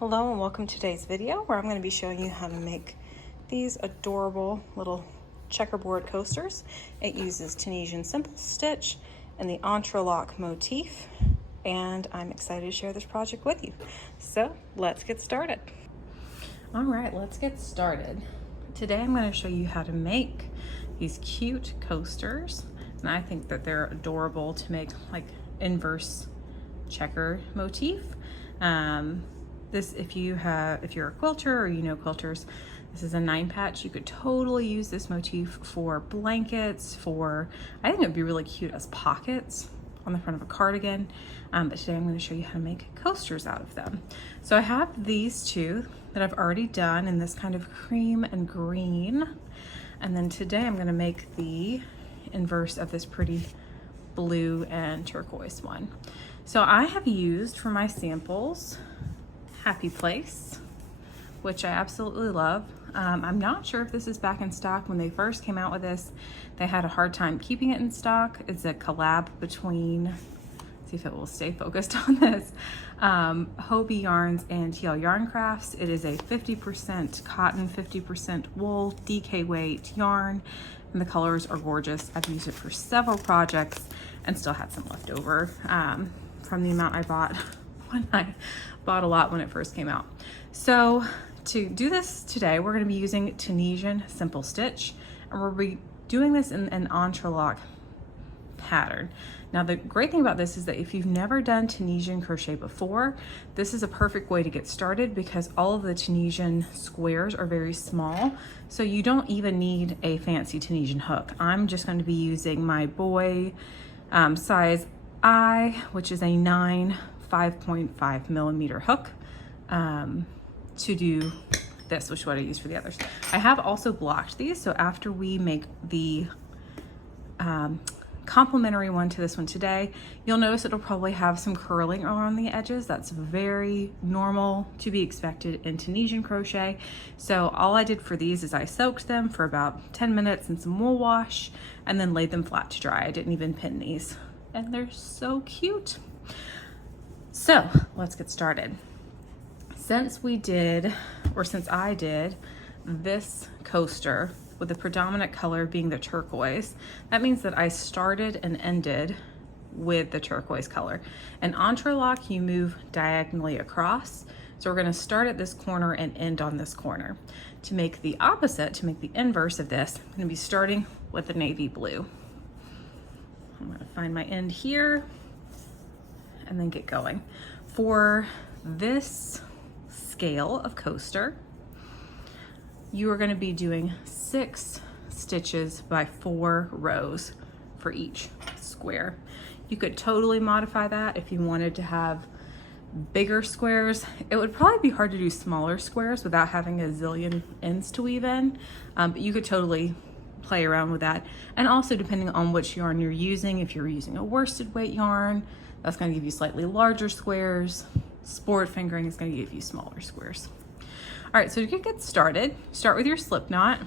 Hello and welcome to today's video where I'm going to be showing you how to make these adorable little checkerboard coasters. It uses Tunisian simple stitch and the Entrelac motif, and I'm excited to share this project with you. So let's get started. All right, let's get started. Today I'm going to show you how to make these cute coasters, and I think that they're adorable to make like inverse checker motif. This, if you're a quilter or you know quilters, this is a 9-patch. You could totally use this motif for blankets, I think it would be really cute as pockets on the front of a cardigan. But today I'm going to show you how to make coasters out of them. So I have these two that I've already done in this kind of cream and green. And then today I'm going to make the inverse of this pretty blue and turquoise one. So I have used for my samples Happy Place, which I absolutely love. I'm not sure if this is back in stock. When they first came out with this, they had a hard time keeping it in stock. It's a collab between, let's see if it will stay focused on this, Hobie Yarns and TL Yarn Crafts. It is a 50% cotton, 50% wool, DK weight yarn, and the colors are gorgeous. I've used it for several projects and still had some left over from the amount I bought when I bought a lot when it first came out. So to do this today, we're going to be using Tunisian simple stitch, and we'll be doing this in an entrelac pattern. Now the great thing about this is that if you've never done Tunisian crochet before, this is a perfect way to get started because all of the Tunisian squares are very small, so you don't even need a fancy Tunisian hook. I'm just going to be using my boy size I, which is a 5.5 millimeter hook to do this, which is what I use for the others. I have also blocked these, so after we make the complementary one to this one today, you'll notice it'll probably have some curling around the edges. That's very normal to be expected in Tunisian crochet. So all I did for these is I soaked them for about 10 minutes in some wool wash and then laid them flat to dry. I didn't even pin these, and they're so cute. So let's get started. Since I did this coaster with the predominant color being the turquoise, that means that I started and ended with the turquoise color. And entrelac, you move diagonally across. So we're going to start at this corner and end on this corner. To make the opposite, to make the inverse of this, I'm going to be starting with the navy blue. I'm going to find my end here and then get going. For this scale of coaster, you are going to be doing 6 stitches by 4 rows for each square. You could totally modify that if you wanted to have bigger squares. It would probably be hard to do smaller squares without having a zillion ends to weave in, but you could totally play around with that. And also depending on which yarn you're using, if you're using a worsted weight yarn, that's going to give you slightly larger squares. Sport fingering is going to give you smaller squares. All right, so to get started, start with your slip knot.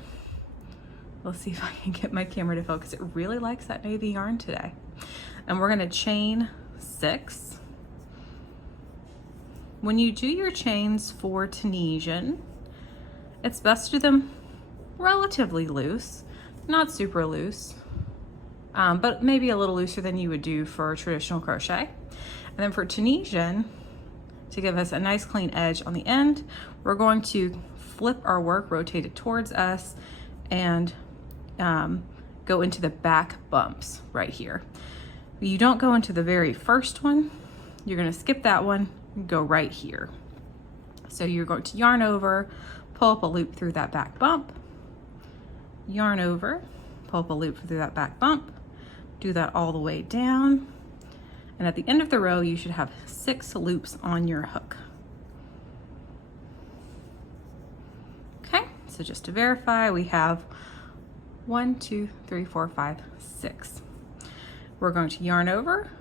Let's see if I can get my camera to focus. It really likes that navy yarn today. And we're going to chain 6. When you do your chains for Tunisian, it's best to do them relatively loose, not super loose. But maybe a little looser than you would do for traditional crochet. And then for Tunisian, to give us a nice clean edge on the end, we're going to flip our work, rotate it towards us, and go into the back bumps right here. You don't go into the very first one. You're going to skip that one and go right here. So you're going to yarn over, pull up a loop through that back bump, yarn over, pull up a loop through that back bump, do that all the way down, and at the end of the row you should have 6 loops on your hook. Okay, so just to verify, we have 1, 2, 3, 4, 5, 6. We're going to yarn over,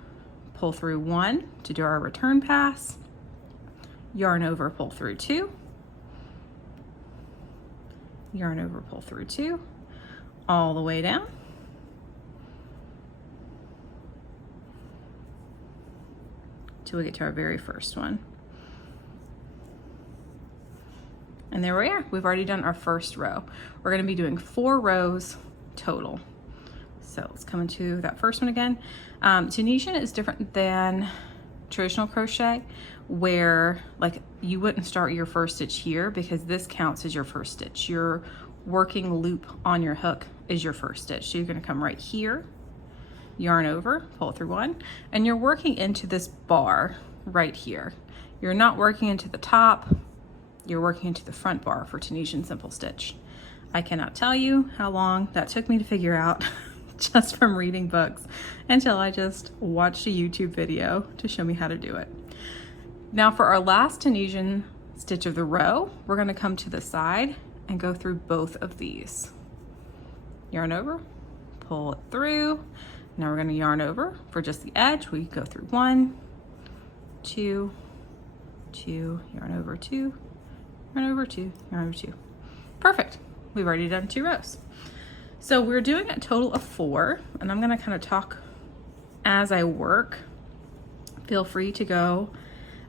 pull through 1 to do our return pass, yarn over, pull through 2, yarn over, pull through 2, all the way down, till we get to our very first one. And there we are. We've already done our first row. We're gonna be doing 4 rows total. So let's come into that first one again. Tunisian is different than traditional crochet, where like you wouldn't start your first stitch here because this counts as your first stitch. Your working loop on your hook is your first stitch. So you're gonna come right here, yarn over, pull through 1, and you're working into this bar right here. You're not working into the top, you're working into the front bar for Tunisian simple stitch. I cannot tell you how long that took me to figure out just from reading books until I just watched a YouTube video to show me how to do it. Now for our last Tunisian stitch of the row, we're going to come to the side and go through both of these. Yarn over, pull it through. Now we're going to yarn over for just the edge. We go through 1, 2, 2, yarn over 2, yarn over 2, yarn over 2. Perfect. We've already done 2 rows. So we're doing a total of 4, and I'm gonna kind of talk as I work. Feel free to go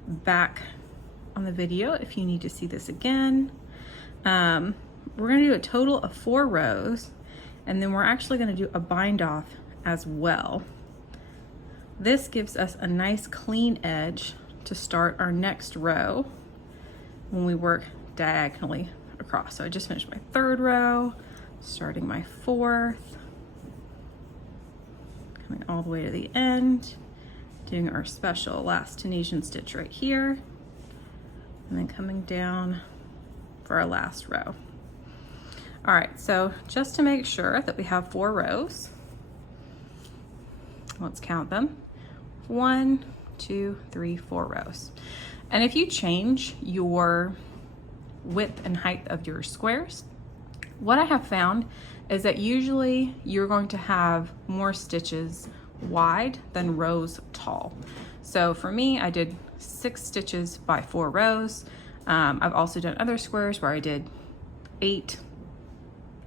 back on the video if you need to see this again. We're gonna do a total of 4 rows, and then we're actually gonna do a bind off as well. This gives us a nice clean edge to start our next row when we work diagonally across. So I just finished my 3rd row, starting my 4th, coming all the way to the end, doing our special last Tunisian stitch right here, and then coming down for our last row. All right, so just to make sure that we have 4 rows, let's count them. 1, 2, 3, 4 rows. And if you change your width and height of your squares, what I have found is that usually you're going to have more stitches wide than rows tall. So for me, I did 6 stitches by 4 rows. I've also done other squares where I did 8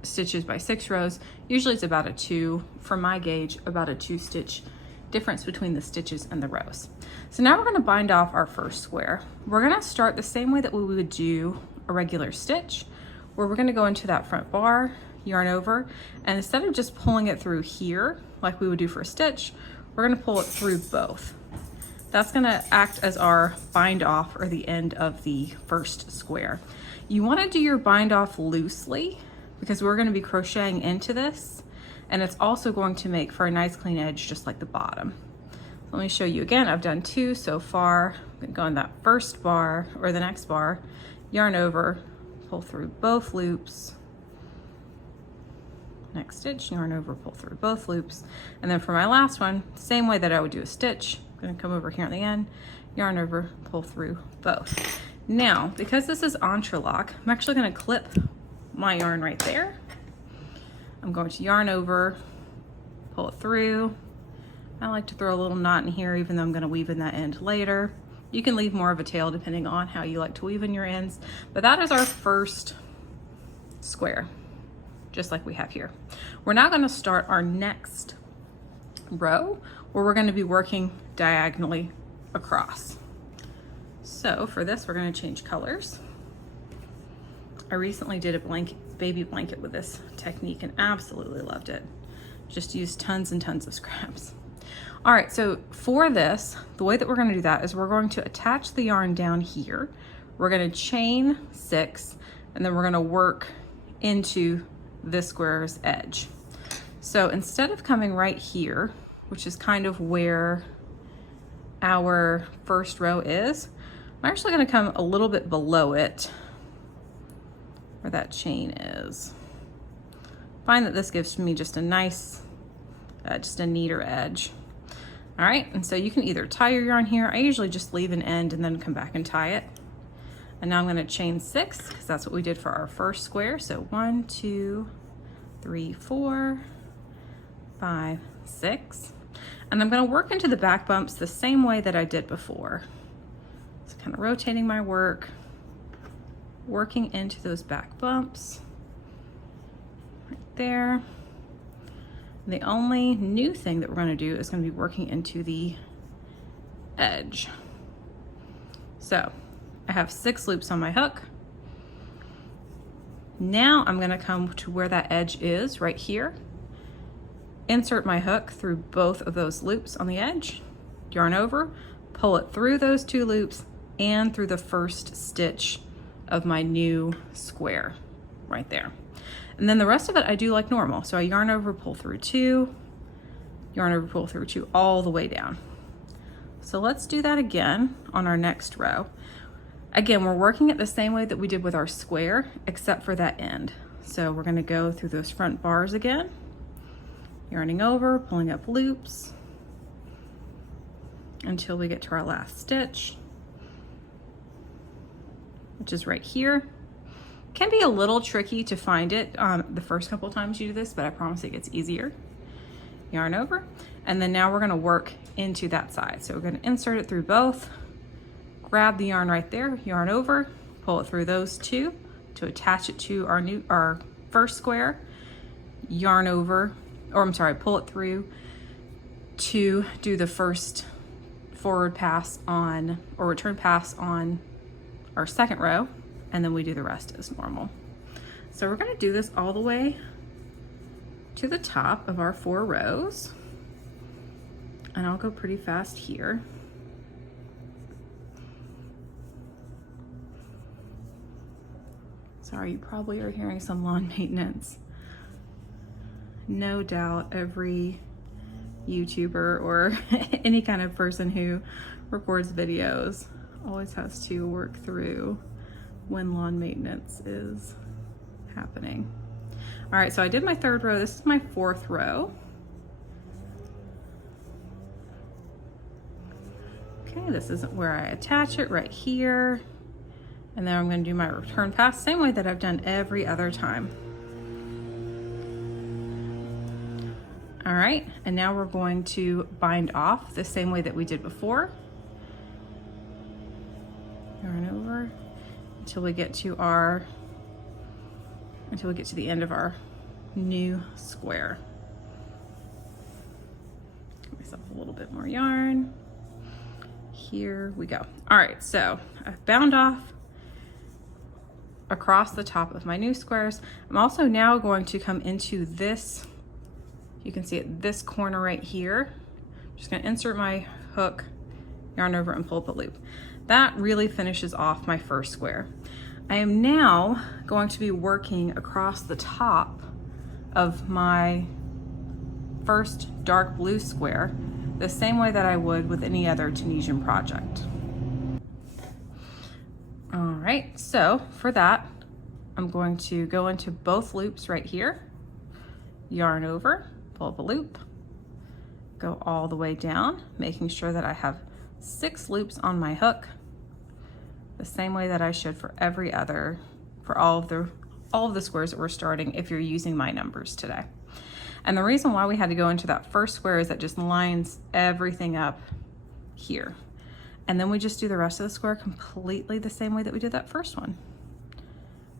stitches by 6 rows. Usually it's about a 2, for my gauge, about a 2 stitch difference between the stitches and the rows. So now we're going to bind off our first square. We're going to start the same way that we would do a regular stitch, where we're going to go into that front bar, yarn over, and instead of just pulling it through here like we would do for a stitch, we're going to pull it through both. That's going to act as our bind off, or the end of the first square. You want to do your bind off loosely because we're going to be crocheting into this, and it's also going to make for a nice clean edge just like the bottom. Let me show you again. I've done 2 so far. I'm going to go in that first bar, or the next bar, yarn over, pull through both loops, next stitch, yarn over, pull through both loops, and then for my last one, same way that I would do a stitch, I'm going to come over here at the end, yarn over, pull through both. Now, because this is entrelac, I'm actually going to clip my yarn right there. I'm going to yarn over, pull it through. I like to throw a little knot in here, even though I'm going to weave in that end later. You can leave more of a tail depending on how you like to weave in your ends, but that is our first square, just like we have here. We're now going to start our next row where we're going to be working diagonally across. So for this, we're going to change colors. I recently did a baby blanket with this technique and absolutely loved it. Just used tons and tons of scraps. All right, so for this, the way that we're going to do that is we're going to attach the yarn down here. We're going to chain 6, and then we're going to work into this square's edge. So instead of coming right here, which is kind of where our first row is, I'm actually going to come a little bit below it, where that chain is. Find that this gives me just a nice, just a neater edge. All right, and so you can either tie your yarn here. I usually just leave an end and then come back and tie it. And now I'm going to chain 6 because that's what we did for our first square. So 1, 2, 3, 4, 5, 6. And I'm going to work into the back bumps the same way that I did before. So kind of rotating my work, working into those back bumps right there. The only new thing that we're going to do is going to be working into the edge. So I have 6 loops on my hook. Now I'm gonna come to where that edge is right here, insert my hook through both of those loops on the edge, yarn over, pull it through those 2 loops and through the first stitch of my new square right there. And then the rest of it I do like normal. So I yarn over, pull through 2, yarn over, pull through 2, all the way down. So let's do that again on our next row. Again, we're working it the same way that we did with our square, except for that end. So we're gonna go through those front bars again, yarning over, pulling up loops until we get to our last stitch, which is right here. Can be a little tricky to find it the first couple times you do this, but I promise it gets easier. Yarn over, and then now we're gonna work into that side. So we're gonna insert it through both, grab the yarn right there, yarn over, pull it through those 2 to attach it to our first square, yarn over, or I'm sorry, pull it through to do the first forward pass on, or return pass on our second row, and then we do the rest as normal. So we're gonna do this all the way to the top of our 4 rows, and I'll go pretty fast here. Sorry, you probably are hearing some lawn maintenance. No doubt every YouTuber or any kind of person who records videos always has to work through when lawn maintenance is happening. All right, so I did my 3rd row. This is my 4th row. Okay, this isn't where I attach it, right here. And then I'm gonna do my return pass, same way that I've done every other time. All right, and now we're going to bind off the same way that we did before. Yarn over until we get to the end of our new square. Give myself a little bit more yarn. Here we go. All right, so I've bound off across the top of my new squares. I'm also now going to come into this, you can see it, this corner right here. I'm just gonna insert my hook, yarn over, and pull up a loop. That really finishes off my first square. I am now going to be working across the top of my first dark blue square the same way that I would with any other Tunisian project. All right, so for that, I'm going to go into both loops right here, yarn over, pull up a loop, go all the way down, making sure that I have 6 loops on my hook, the same way that I should for every other, for all of the squares that we're starting if you're using my numbers today. And the reason why we had to go into that first square is that just lines everything up here. And then we just do the rest of the square completely the same way that we did that first one.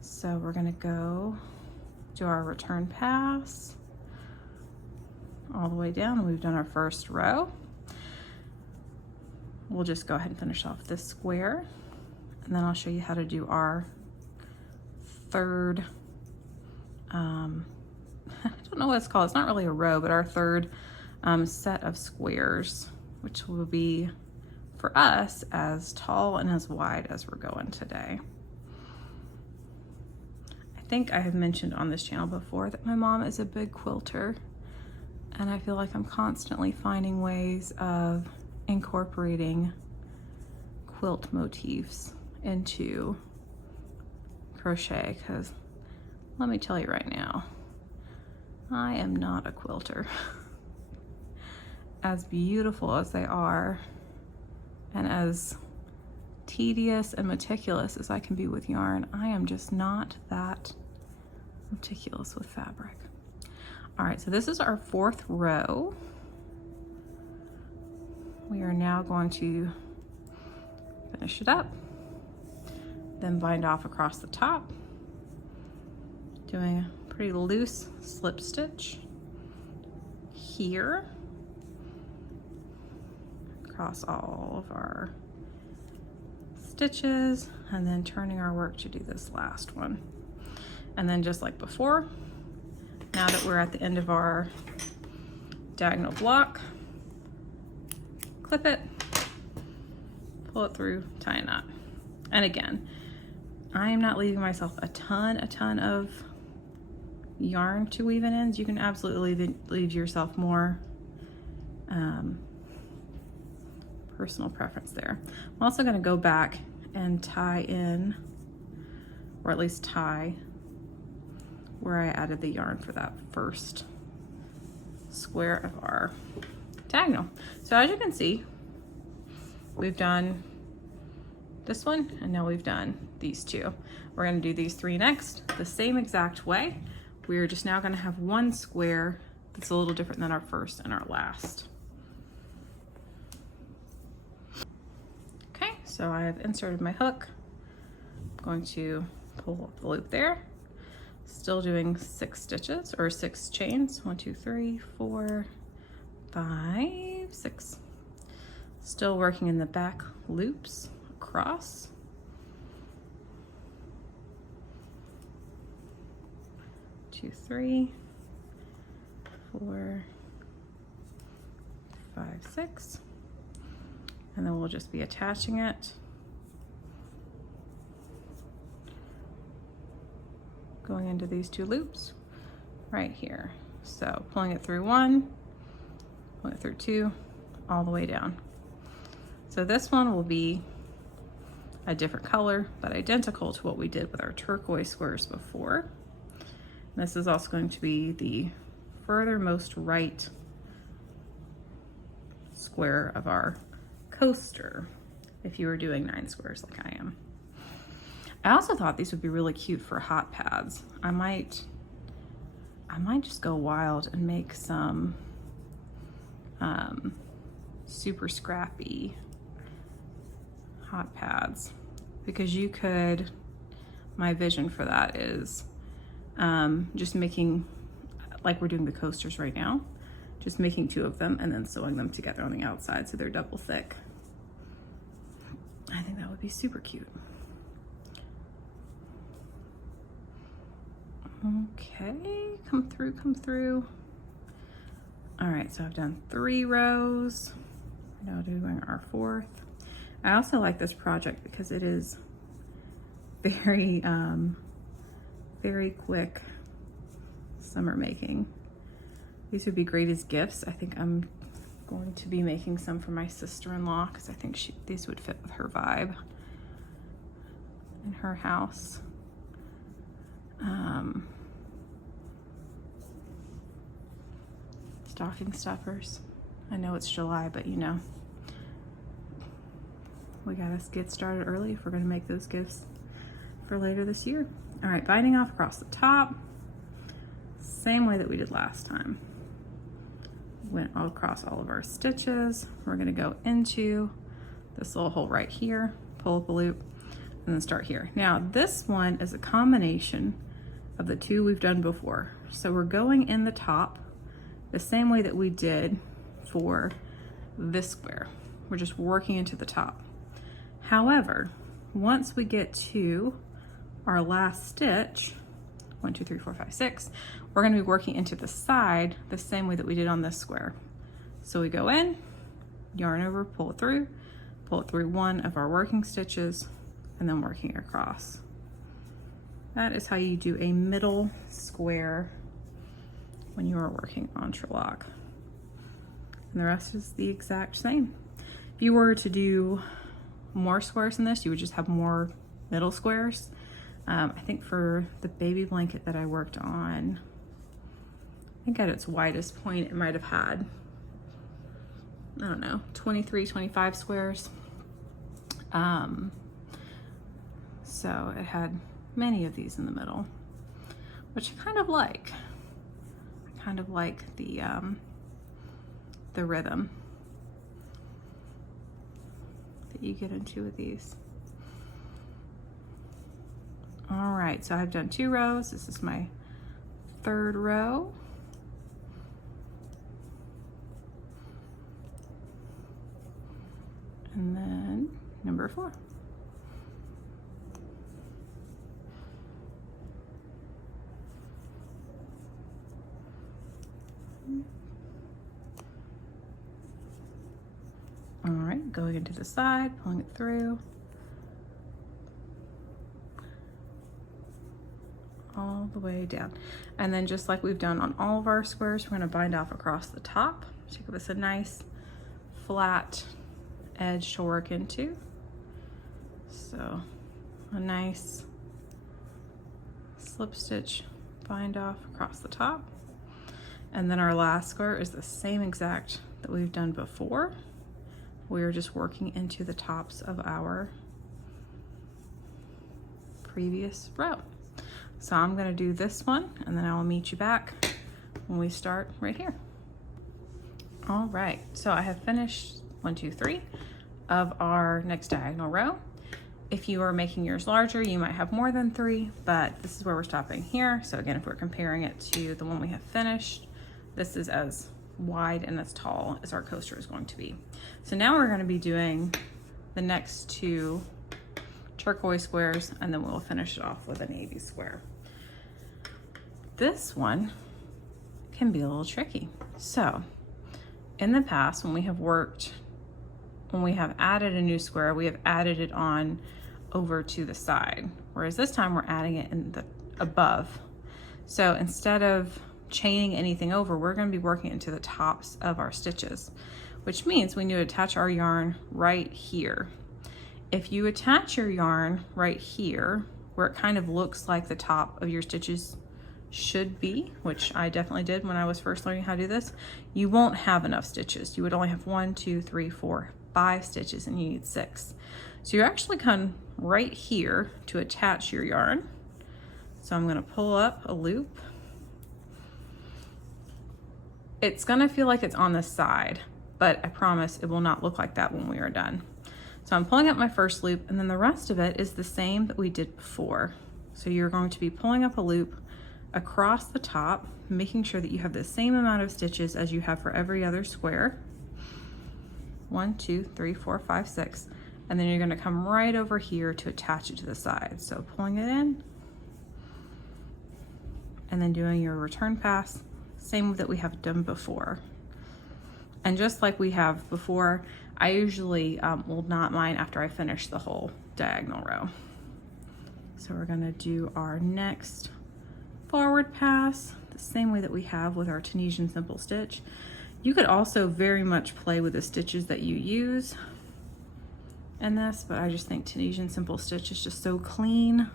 So we're gonna go do our return pass all the way down. We've done our first row. We'll just go ahead and finish off this square, and then I'll show you how to do our third, I don't know what it's called. It's not really a row, but our third set of squares, which will be for us as tall and as wide as we're going today. I think I have mentioned on this channel before that my mom is a big quilter, and I feel like I'm constantly finding ways of incorporating quilt motifs into crochet, because let me tell you right now, I am not a quilter. As beautiful as they are, and as tedious and meticulous as I can be with yarn, I am just not that meticulous with fabric. All right, so this is our 4th row. We are now going to finish it up, then bind off across the top, doing a pretty loose slip stitch here across all of our stitches, and then turning our work to do this last one. And then just like before, now that we're at the end of our diagonal block, clip it, pull it through, tie a knot. And again, I am not leaving myself a ton of yarn to weave in ends. You can absolutely leave yourself more personal preference there. I'm also going to go back and tie in, or at least tie where I added the yarn for that first square of our diagonal. So as you can see, we've done this one, and now we've done these two. We're going to do these three next the same exact way. We're just now going to have one square that's a little different than our first and our last. Okay, so I have inserted my hook. I'm going to pull up the loop there. Still doing 6 stitches or 6 chains. 1, 2, 3, 4, 5, 6. Still working in the back loops across. 2, 3, 4, 5, 6. And then we'll just be attaching it. Going into these 2 loops right here. So pulling it through 1, pulling it through 2, all the way down. So this one will be a different color, but identical to what we did with our turquoise squares before. And this is also going to be the furthermost right square of our coaster, if you were doing 9 squares like I am. I also thought these would be really cute for hot pads. I might just go wild and make some super scrappy hot pads, because you could, my vision for that is just making, like we're doing the coasters right now, just making 2 of them and then sewing them together on the outside so they're double thick. I think that would be super cute. Okay, come through, come through. All right, so I've done 3 rows. Now doing our 4th. I also like this project because it is very, very quick summer making. These would be great as gifts. I think I'm going to be making some for my sister-in-law because I think these would fit with her vibe in her house. Stocking stuffers. I know it's July, but you know, we gotta get started early if we're gonna make those gifts for later this year. All right, binding off across the top, same way that we did last time. Went all across all of our stitches. We're gonna go into this little hole right here, pull up a loop, and then start here. Now, this one is a combination of the 2 we've done before. So we're going in the top the same way that we did for this square. We're just working into the top. However, once we get to our last stitch, 1, 2, 3, 4, 5, 6, we're gonna be working into the side the same way that we did on this square. So we go in, yarn over, pull it through 1 of our working stitches, and then working across. That is how you do a middle square when you are working entrelac. And the rest is the exact same. If you were to do more squares than this, you would just have more middle squares. I think for the baby blanket that I worked on, I think at its widest point, it might have had, I don't know, 23, 25 squares. So it had many of these in the middle, which I kind of like. I kind of like the rhythm that you get into with these. All right, so I've done 2 rows. This is my 3rd row. And then number 4. going into the side, pulling it through. All the way down. And then just like we've done on all of our squares, we're gonna bind off across the top to give us a nice flat edge to work into. So a nice slip stitch bind off across the top. And then our last square is the same exact that we've done before. We're just working into the tops of our previous row. So I'm gonna do this one and then I will meet you back when we start right here. All right, so I have finished 1, 2, 3 of our next diagonal row. If you are making yours larger, you might have more than 3, but this is where we're stopping here. So again, if we're comparing it to the one we have finished, this is as wide and as tall as our coaster is going to be. So now we're gonna be doing the next 2 turquoise squares, and then we'll finish it off with a navy square. This one can be a little tricky. So in the past, when we have added a new square, we have added it on over to the side, whereas this time we're adding it in the above. So instead of chaining anything over, we're going to be working into the tops of our stitches, which means we need to attach our yarn right here. If you attach your yarn right here, where it kind of looks like the top of your stitches should be, which I definitely did when I was first learning how to do this, you won't have enough stitches. You would only have 1, 2, 3, 4, 5 stitches, and you need 6. So you're actually come right here to attach your yarn. So I'm going to pull up a loop. It's going to feel like it's on the side, but I promise it will not look like that when we are done. So I'm pulling up my first loop, and then the rest of it is the same that we did before. So you're going to be pulling up a loop across the top, making sure that you have the same amount of stitches as you have for every other square. 1, 2, 3, 4, 5, 6. And then you're going to come right over here to attach it to the side. So pulling it in, and then doing your return pass, same that we have done before. And just like we have before, I usually will knot mine after I finish the whole diagonal row. So we're gonna do our next forward pass the same way that we have with our Tunisian simple stitch. You could also very much play with the stitches that you use in this, but I just think Tunisian simple stitch is just so clean,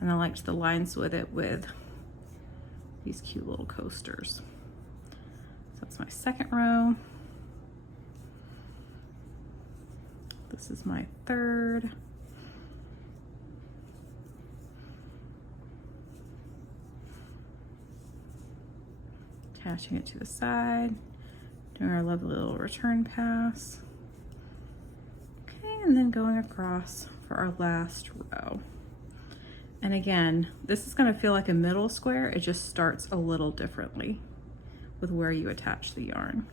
and I liked the lines with it with these cute little coasters. So that's my second row. This is my third. Attaching it to the side, doing our lovely little return pass. Okay, and then going across for our last row. And again, this is going to feel like a middle square. It just starts a little differently with where you attach the yarn.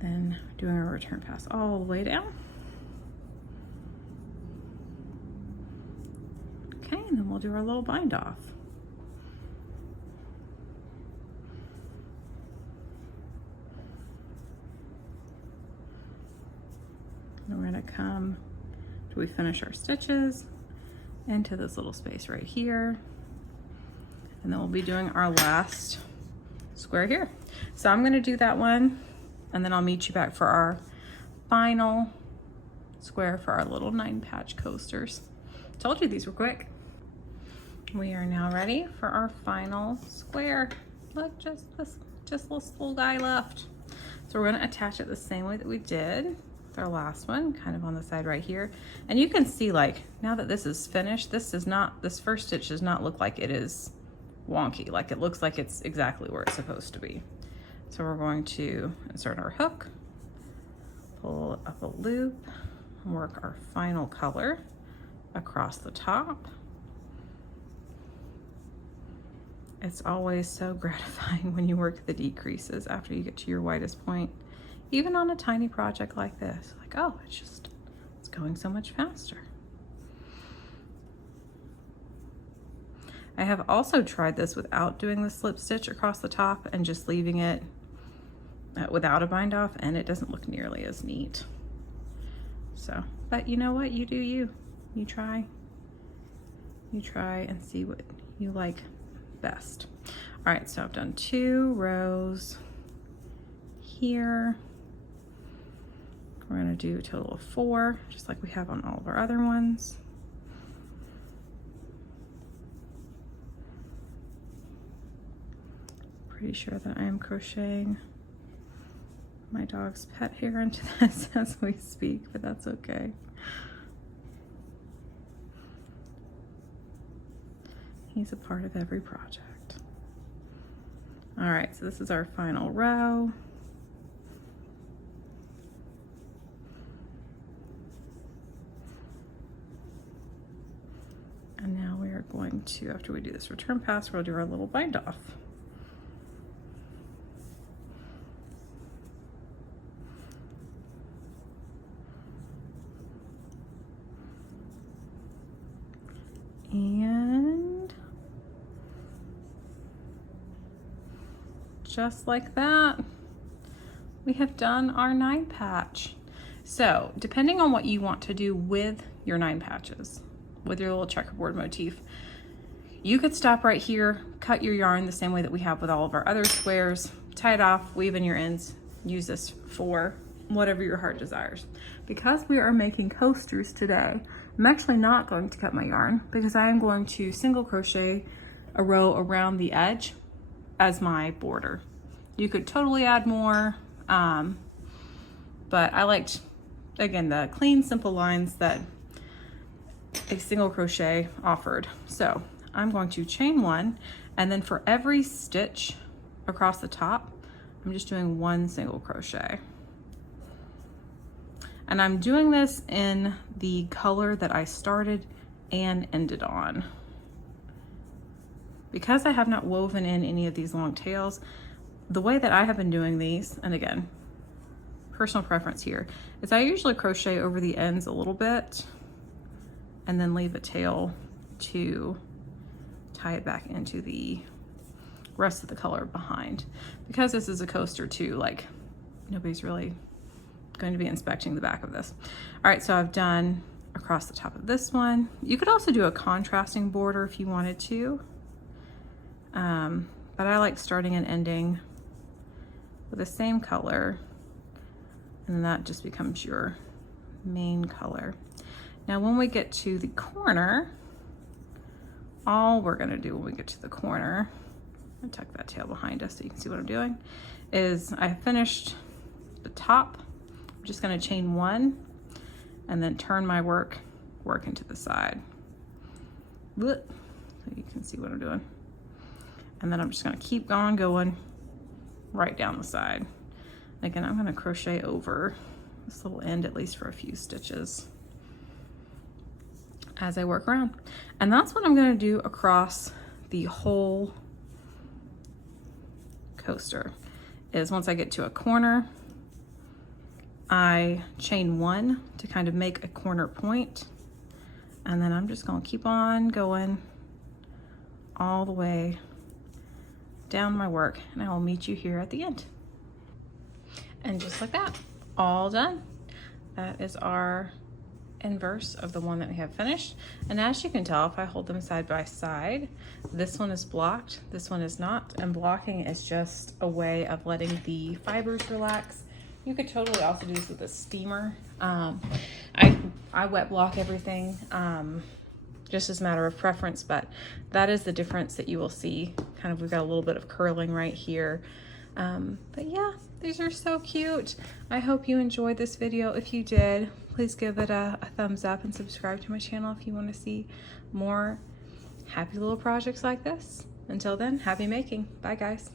Then doing our return pass all the way down. Okay, and then we'll do our little bind off. And we're going to come till we finish our stitches into this little space right here. And then we'll be doing our last square here. So I'm going to do that one, and then I'll meet you back for our final square for our little 9-patch coasters. Told you these were quick. We are now ready for our final square. Look, just this little guy left. So we're going to attach it the same way that we did with our last one, kind of on the side right here. And you can see, like, now that this is finished, this first stitch does not look like it is wonky. Like, it looks like it's exactly where it's supposed to be. So we're going to insert our hook, pull up a loop, and work our final color across the top. It's always so gratifying when you work the decreases after you get to your whitest point, even on a tiny project like this. Like, oh, it's going so much faster. I have also tried this without doing the slip stitch across the top and just leaving it without a bind off, and it doesn't look nearly as neat. So, but you know what? You do you. You try and see what you like best. All right, so I've done 2 rows here. We're gonna do a total of 4, just like we have on all of our other ones. Pretty sure that I am crocheting my dog's pet hair into this as we speak, but that's okay. He's a part of every project. All right, so this is our final row. And now we are going to, after we do this return pass, we'll do our little bind off. And just like that, we have done our 9 patch. So depending on what you want to do with your 9 patches, with your little checkerboard motif, you could stop right here, cut your yarn the same way that we have with all of our other squares, tie it off, weave in your ends, use this for whatever your heart desires. Because we are making coasters today, I'm actually not going to cut my yarn because I am going to single crochet a row around the edge as my border. You could totally add more, but I liked, again, the clean, simple lines that a single crochet offered. So I'm going to chain 1, and then for every stitch across the top, I'm just doing 1 single crochet. And I'm doing this in the color that I started and ended on. Because I have not woven in any of these long tails, the way that I have been doing these, and again, personal preference here, is I usually crochet over the ends a little bit and then leave a tail to tie it back into the rest of the color behind. Because this is a coaster too, like nobody's really going to be inspecting the back of this. All right, so I've done across the top of this one. You could also do a contrasting border if you wanted to, but I like starting and ending with the same color, and that just becomes your main color. Now when we get to the corner, all we're gonna do when we get to the corner, I'm gonna tuck that tail behind us so you can see what I'm doing, is I finished the top. I'm just gonna chain 1 and then turn my work into the side. So you can see what I'm doing. And then I'm just gonna keep going right down the side. Again, I'm gonna crochet over this little end at least for a few stitches as I work around. And that's what I'm gonna do across the whole coaster, is once I get to a corner, I chain 1 to kind of make a corner point, and then I'm just gonna keep on going all the way down my work, and I will meet you here at the end. And just like that, all done. That is our inverse of the one that we have finished. And as you can tell, if I hold them side by side, this one is blocked, this one is not, and blocking is just a way of letting the fibers relax. You could totally also do this with a steamer. I wet block everything, just as a matter of preference, but that is the difference that you will see. Kind of, we've got a little bit of curling right here. But yeah, these are so cute. I hope you enjoyed this video. If you did, please give it a thumbs up and subscribe to my channel if you want to see more happy little projects like this. Until then, happy making. Bye guys.